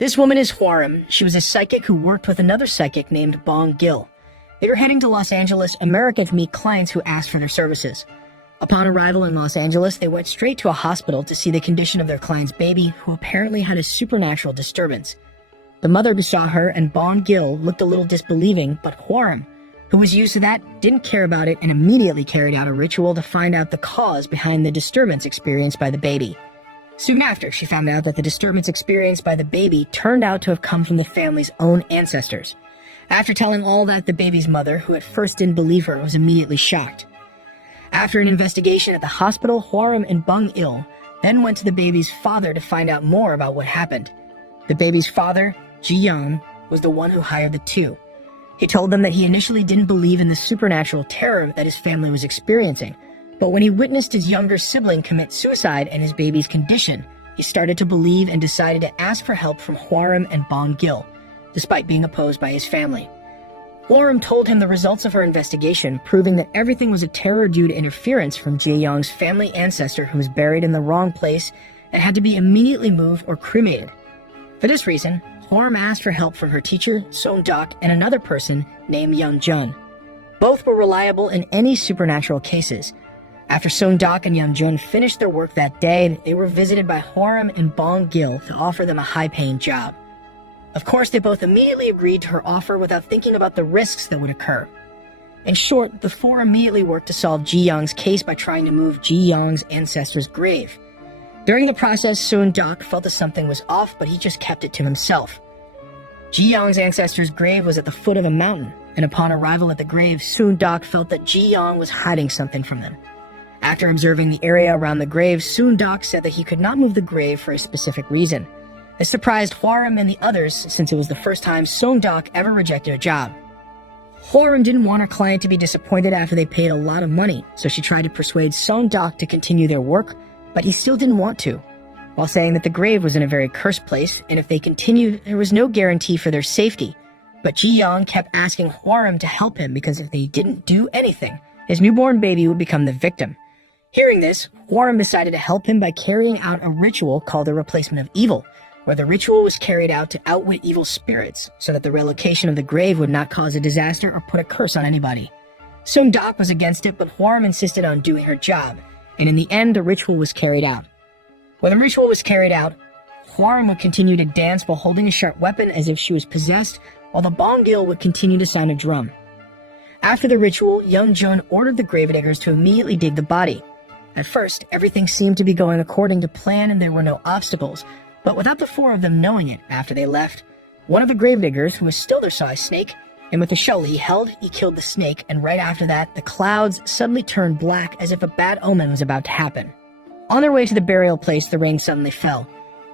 This woman is Hwarem. She was a psychic who worked with another psychic named Bong Gil. They were heading to Los Angeles, America to meet clients who asked for their services. Upon arrival in Los Angeles, they went straight to a hospital to see the condition of their client's baby, who apparently had a supernatural disturbance. The mother who saw her and Bong Gil looked a little disbelieving, but Hwarem, who was used to that, didn't care about it and immediately carried out a ritual to find out the cause behind the disturbance experienced by the baby. Soon after, she found out that the disturbance experienced by the baby turned out to have come from the family's own ancestors. After telling all that, the baby's mother, who at first didn't believe her, was immediately shocked. After an investigation at the hospital, Hwarem and Bong Gil then went to the baby's father to find out more about what happened. The baby's father, Ji-young, was the one who hired the two. He told them that he initially didn't believe in the supernatural terror that his family was experiencing, but when he witnessed his younger sibling commit suicide and his baby's condition, he started to believe and decided to ask for help from Hwarem and Bong Gil, despite being opposed by his family. Hwarem told him the results of her investigation, proving that everything was a terror due to interference from Ji-young's family ancestor who was buried in the wrong place and had to be immediately moved or cremated. For this reason, Hwarem asked for help from her teacher, Seong-dok, and another person named Young-jun. Both were reliable in any supernatural cases. After Seong-dok and Young-jun finished their work that day, they were visited by Hwarem and Bong Gil to offer them a high-paying job. Of course, they both immediately agreed to her offer without thinking about the risks that would occur. In short, the four immediately worked to solve Ji-young's case by trying to move Ji-young's ancestor's grave. During the process, Seong-dok felt that something was off, but he just kept it to himself. Ji-young's ancestor's grave was at the foot of a mountain, and upon arrival at the grave, Seong-dok felt that Ji-young was hiding something from them. After observing the area around the grave, Seong-dok said that he could not move the grave for a specific reason. This surprised Hwarem and the others, since it was the first time Seong-dok ever rejected a job. Hwarem didn't want her client to be disappointed after they paid a lot of money, so she tried to persuade Seong-dok to continue their work, but he still didn't want to, while saying that the grave was in a very cursed place, and if they continued, there was no guarantee for their safety. But Ji-young kept asking Hwarem to help him because if they didn't do anything, his newborn baby would become the victim. Hearing this, Hwarem decided to help him by carrying out a ritual called the Replacement of Evil, where the ritual was carried out to outwit evil spirits, so that the relocation of the grave would not cause a disaster or put a curse on anybody. Seong-dok was against it, but Hwarem insisted on doing her job, and in the end, the ritual was carried out. When the ritual was carried out, Hwarem would continue to dance while holding a sharp weapon as if she was possessed, while the Bong Gil would continue to sound a drum. After the ritual, Young-jun ordered the gravediggers to immediately dig the body. At first, everything seemed to be going according to plan and there were no obstacles, but without the four of them knowing it, after they left, one of the gravediggers, who was still their size snake, and with the shovel he held, he killed the snake, and right after that, the clouds suddenly turned black as if a bad omen was about to happen. On their way to the burial place, the rain suddenly fell.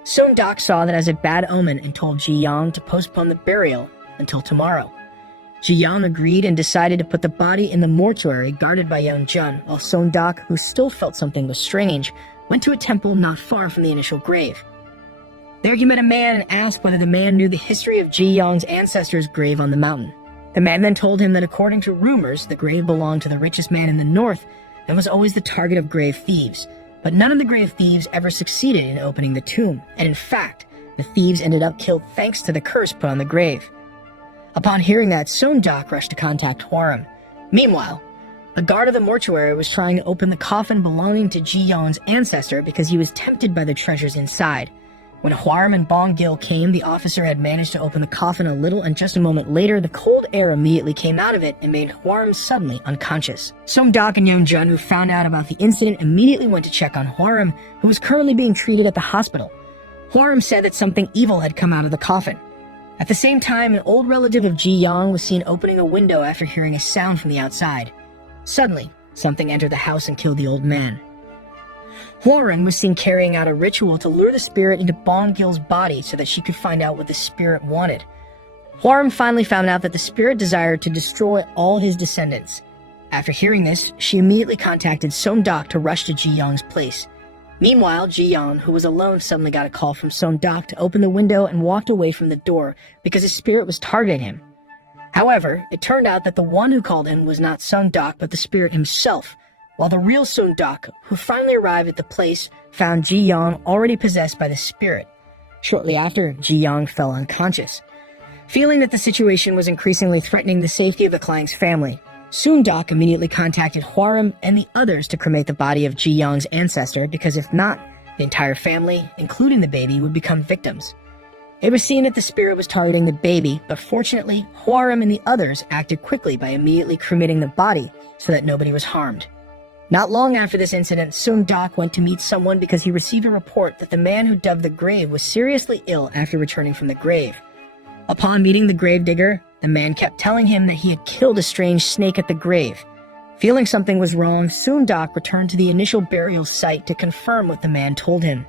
Seong-dok saw that as a bad omen and told Ji-young to postpone the burial until tomorrow. Ji-young agreed and decided to put the body in the mortuary guarded by Young-jun, while Seong-dok, who still felt something was strange, went to a temple not far from the initial grave. There he met a man and asked whether the man knew the history of Ji-young's ancestor's grave on the mountain. The man then told him that according to rumors, the grave belonged to the richest man in the north and was always the target of grave thieves. But none of the grave thieves ever succeeded in opening the tomb, and in fact, the thieves ended up killed thanks to the curse put on the grave. Upon hearing that, Seong-dok rushed to contact Hwarem. Meanwhile, the guard of the mortuary was trying to open the coffin belonging to Ji-young's ancestor because he was tempted by the treasures inside. When Hwarem and Bong Gil came, the officer had managed to open the coffin a little, and just a moment later, the cold air immediately came out of it and made Hwarem suddenly unconscious. Seong-dok and Young-jun, who found out about the incident, immediately went to check on Hwarem, who was currently being treated at the hospital. Hwarem said that something evil had come out of the coffin. At the same time, an old relative of Ji-young was seen opening a window after hearing a sound from the outside. Suddenly, something entered the house and killed the old man. Hwarem was seen carrying out a ritual to lure the spirit into Bong Gil's body so that she could find out what the spirit wanted. Hwarem finally found out that the spirit desired to destroy all his descendants. After hearing this, she immediately contacted Seong-dok to rush to Ji-young's place. Meanwhile, Ji-young, who was alone, suddenly got a call from Seong-dok to open the window and walked away from the door because his spirit was targeting him. However, it turned out that the one who called in was not Seong-dok but the spirit himself, while the real Seong-dok, who finally arrived at the place, found Ji-young already possessed by the spirit. Shortly after, Ji Yang fell unconscious. Feeling that the situation was increasingly threatening the safety of the Klang's family, Soon Dok immediately contacted Hwarim and the others to cremate the body of Ji Yang's ancestor, because if not, the entire family, including the baby, would become victims. It was seen that the spirit was targeting the baby, but fortunately, Hwarim and the others acted quickly by immediately cremating the body so that nobody was harmed. Not long after this incident, Soon Dok went to meet someone because he received a report that the man who dug the grave was seriously ill after returning from the grave. Upon meeting the gravedigger, the man kept telling him that he had killed a strange snake at the grave. Feeling something was wrong, Soon Dok returned to the initial burial site to confirm what the man told him.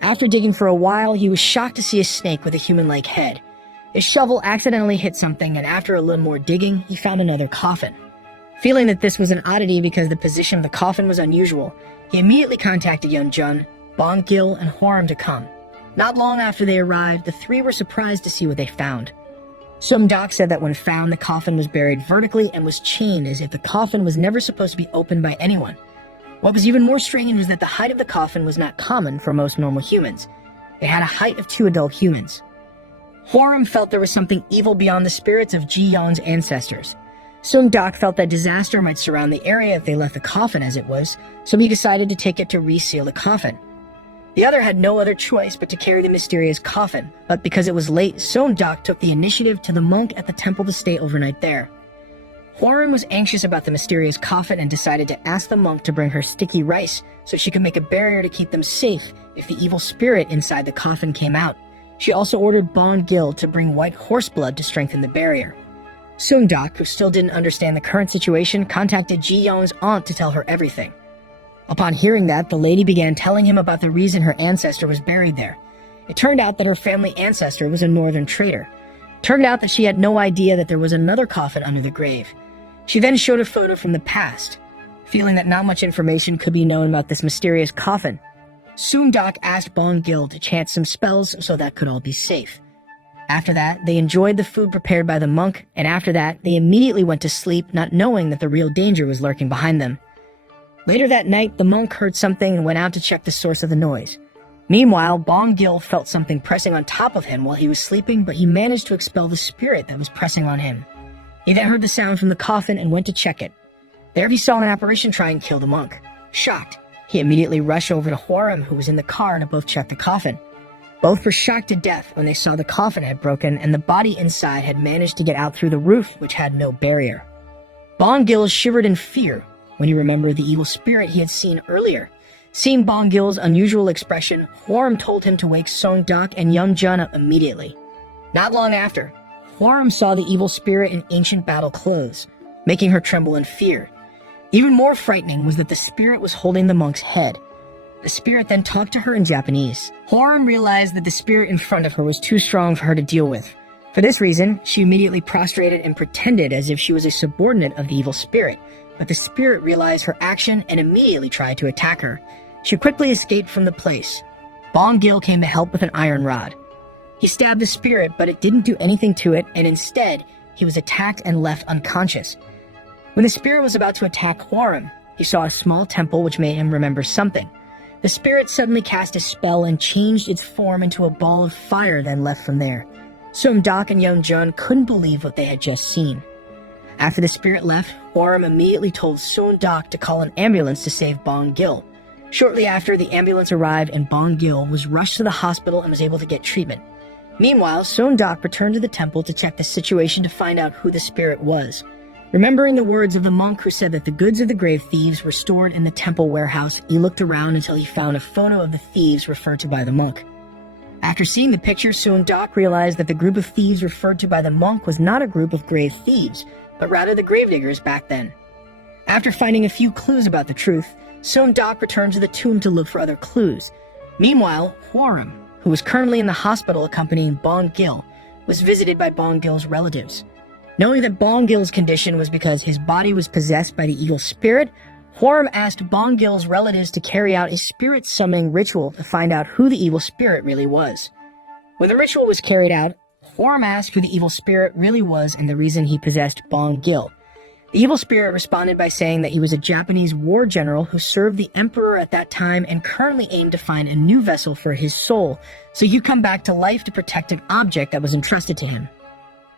After digging for a while, he was shocked to see a snake with a human-like head. His shovel accidentally hit something, and after a little more digging, he found another coffin. Feeling that this was an oddity because the position of the coffin was unusual, he immediately contacted Yeonjun, Bong Gil, and Hwarim to come. Not long after they arrived, the three were surprised to see what they found. Soon Dok said that when found, the coffin was buried vertically and was chained as if the coffin was never supposed to be opened by anyone. What was even more strange was that the height of the coffin was not common for most normal humans. It had a height of 2 adult humans. Hwarim felt there was something evil beyond the spirits of Ji Yang's ancestors. Soon Dok felt that disaster might surround the area if they left the coffin as it was, so he decided to take it to reseal the coffin. The other had no other choice but to carry the mysterious coffin, but because it was late, Soon Dok took the initiative to the monk at the temple to stay overnight there. Hwarim was anxious about the mysterious coffin and decided to ask the monk to bring her sticky rice so she could make a barrier to keep them safe if the evil spirit inside the coffin came out. She also ordered Bong Gil to bring white horse blood to strengthen the barrier. Soon Dok, who still didn't understand the current situation, contacted Ji Yang's aunt to tell her everything. Upon hearing that, the lady began telling him about the reason her ancestor was buried there. It turned out that her family ancestor was a northern trader. Turned out that she had no idea that there was another coffin under the grave. She then showed a photo from the past. Feeling that not much information could be known about this mysterious coffin, Soon Dok asked Bong Gil to chant some spells so that could all be safe. After that, they enjoyed the food prepared by the monk, and after that, they immediately went to sleep, not knowing that the real danger was lurking behind them. Later that night, the monk heard something and went out to check the source of the noise. Meanwhile, Bong Gil felt something pressing on top of him while he was sleeping, but he managed to expel the spirit that was pressing on him. He then heard the sound from the coffin and went to check it. There he saw an apparition try and kill the monk. Shocked, he immediately rushed over to Hwarim, who was in the car, to both check the coffin. Both were shocked to death when they saw the coffin had broken and the body inside had managed to get out through the roof, which had no barrier. Bong Gil shivered in fear when he remembered the evil spirit he had seen earlier. Seeing Bong Gil's unusual expression, Hwarim told him to wake Soon Dok and Yeonjun up immediately. Not long after, Hwarim saw the evil spirit in ancient battle clothes, making her tremble in fear. Even more frightening was that the spirit was holding the monk's head. The spirit then talked to her in Japanese. Hwarim realized that the spirit in front of her was too strong for her to deal with. For this reason, she immediately prostrated and pretended as if she was a subordinate of the evil spirit, but the spirit realized her action and immediately tried to attack her. She quickly escaped from the place. Bong Gil came to help with an iron rod. He stabbed the spirit, but it didn't do anything to it, and instead, he was attacked and left unconscious. When the spirit was about to attack Hwarim, he saw a small temple which made him remember something. The spirit suddenly cast a spell and changed its form into a ball of fire, then left from there. Soon Dok and Yeonjun couldn't believe what they had just seen. After the spirit left, Hwarim immediately told Soon Dok to call an ambulance to save Bong Gil. Shortly after, the ambulance arrived and Bong Gil was rushed to the hospital and was able to get treatment. Meanwhile, Soon Dok returned to the temple to check the situation to find out who the spirit was. Remembering the words of the monk who said that the goods of the grave thieves were stored in the temple warehouse, he looked around until he found a photo of the thieves referred to by the monk. After seeing the picture, Soon Dok realized that the group of thieves referred to by the monk was not a group of grave thieves, but rather the gravediggers back then. After finding a few clues about the truth, Soon Dok returned to the tomb to look for other clues. Meanwhile, Hwarim, who was currently in the hospital accompanying Bong Gil, was visited by Bong Gil's relatives. Knowing that Bong Gil's condition was because his body was possessed by the evil spirit, Hwarim asked Bong Gil's relatives to carry out a spirit summoning ritual to find out who the evil spirit really was. When the ritual was carried out, Hwarim asked who the evil spirit really was and the reason he possessed Bong Gil. The evil spirit responded by saying that he was a Japanese war general who served the emperor at that time and currently aimed to find a new vessel for his soul so he could come back to life to protect an object that was entrusted to him.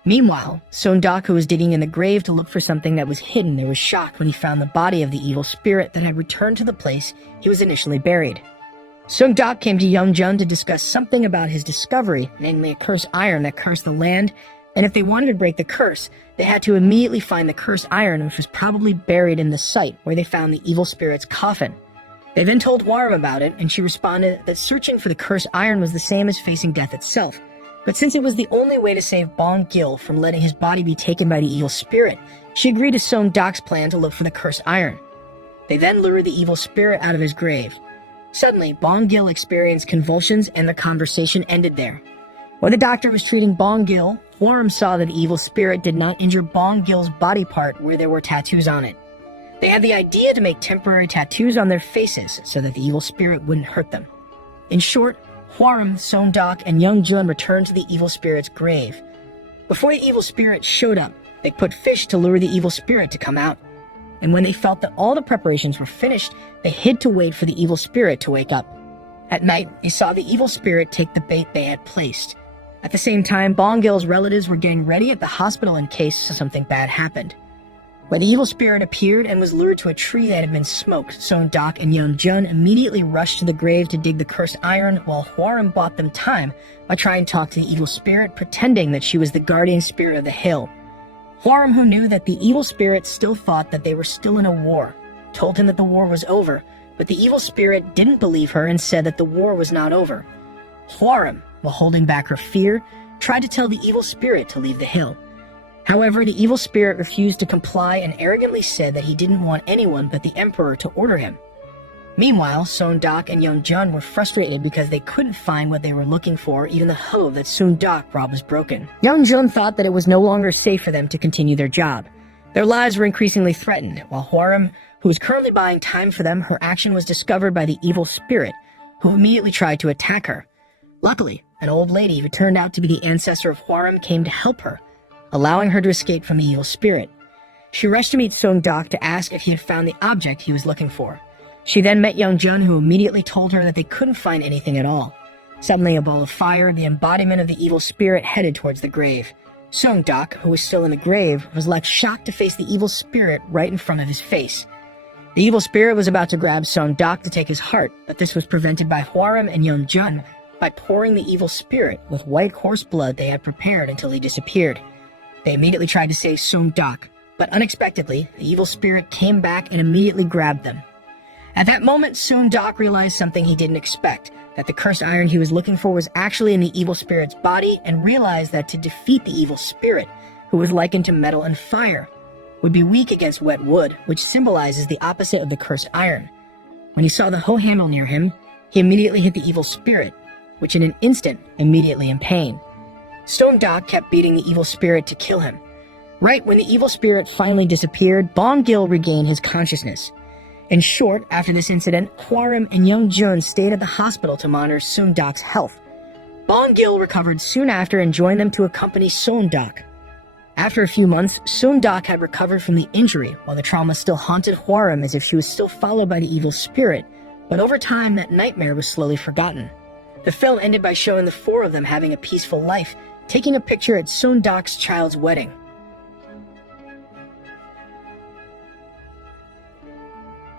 Meanwhile, Seong-dak, who was digging in the grave to look for something that was hidden, was shocked when he found the body of the evil spirit that had returned to the place he was initially buried. Seong-dak came to Young-jun to discuss something about his discovery, namely a cursed iron that cursed the land, and if they wanted to break the curse, they had to immediately find the cursed iron, which was probably buried in the site where they found the evil spirit's coffin. They then told Hwarum about it, and she responded that searching for the cursed iron was the same as facing death itself. But since it was the only way to save Bong-gil from letting his body be taken by the evil spirit, she agreed to Seong-dak's plan to look for the cursed iron. They then lured the evil spirit out of his grave. Suddenly, Bong-gil experienced convulsions and the conversation ended there. While the doctor was treating Bong-gil, Hwarum saw that the evil spirit did not injure Bong-gil's body part where there were tattoos on it. They had the idea to make temporary tattoos on their faces so that the evil spirit wouldn't hurt them. In short, Hwarum, Seong-dak, and Young-jun returned to the evil spirit's grave. Before the evil spirit showed up, they put fish to lure the evil spirit to come out. And when they felt that all the preparations were finished, they hid to wait for the evil spirit to wake up. At night, they saw the evil spirit take the bait they had placed. At the same time, Bong-gil's relatives were getting ready at the hospital in case something bad happened. When the evil spirit appeared and was lured to a tree that had been smoked, Seong-dak and Young-jun immediately rushed to the grave to dig the cursed iron, while Hwarum bought them time by trying to talk to the evil spirit, pretending that she was the guardian spirit of the hill. Hwarum, who knew that the evil spirit still thought that they were still in a war, told him that the war was over, but the evil spirit didn't believe her and said that the war was not over. Hwarum, while holding back her fear, tried to tell the evil spirit to leave the hill. However, the evil spirit refused to comply and arrogantly said that he didn't want anyone but the emperor to order him. Meanwhile, Seong-dak and Young-jun were frustrated because they couldn't find what they were looking for. Even the hoe that Seong-dak brought was broken. Young-jun thought that it was no longer safe for them to continue their job. Their lives were increasingly threatened, while Hwarum, who was currently buying time for them, her action was discovered by the evil spirit, who immediately tried to attack her. Luckily, an old lady who turned out to be the ancestor of Hwarum came to help her, allowing her to escape from the evil spirit. She rushed to meet Seong-dak to ask if he had found the object he was looking for. She then met Young-jun, who immediately told her that they couldn't find anything at all. Suddenly, a ball of fire, the embodiment of the evil spirit, headed towards the grave. Seong-dak, who was still in the grave, was left shocked to face the evil spirit right in front of his face. The evil spirit was about to grab Seong-dak to take his heart, but this was prevented by Hwarum and Young-jun by pouring the evil spirit with white horse blood they had prepared until he disappeared. They immediately tried to save Seong-dak, but unexpectedly, the evil spirit came back and immediately grabbed them. At that moment, Seong-dak realized something he didn't expect, that the cursed iron he was looking for was actually in the evil spirit's body, and realized that to defeat the evil spirit, who was likened to metal and fire, would be weak against wet wood, which symbolizes the opposite of the cursed iron. When he saw the hoe handle near him, he immediately hit the evil spirit, which in an instant, immediately in pain. Seong-dak kept beating the evil spirit to kill him. Right when the evil spirit finally disappeared, Bong-gil regained his consciousness. In short, after this incident, Hwarum and Young-jun stayed at the hospital to monitor Seong-dak's health. Bong-gil recovered soon after and joined them to accompany Seong-dak. After a few months, Seong-dak had recovered from the injury, while the trauma still haunted Hwarum as if she was still followed by the evil spirit, but over time that nightmare was slowly forgotten. The film ended by showing the four of them having a peaceful life, taking a picture at Seong-dak's child's wedding.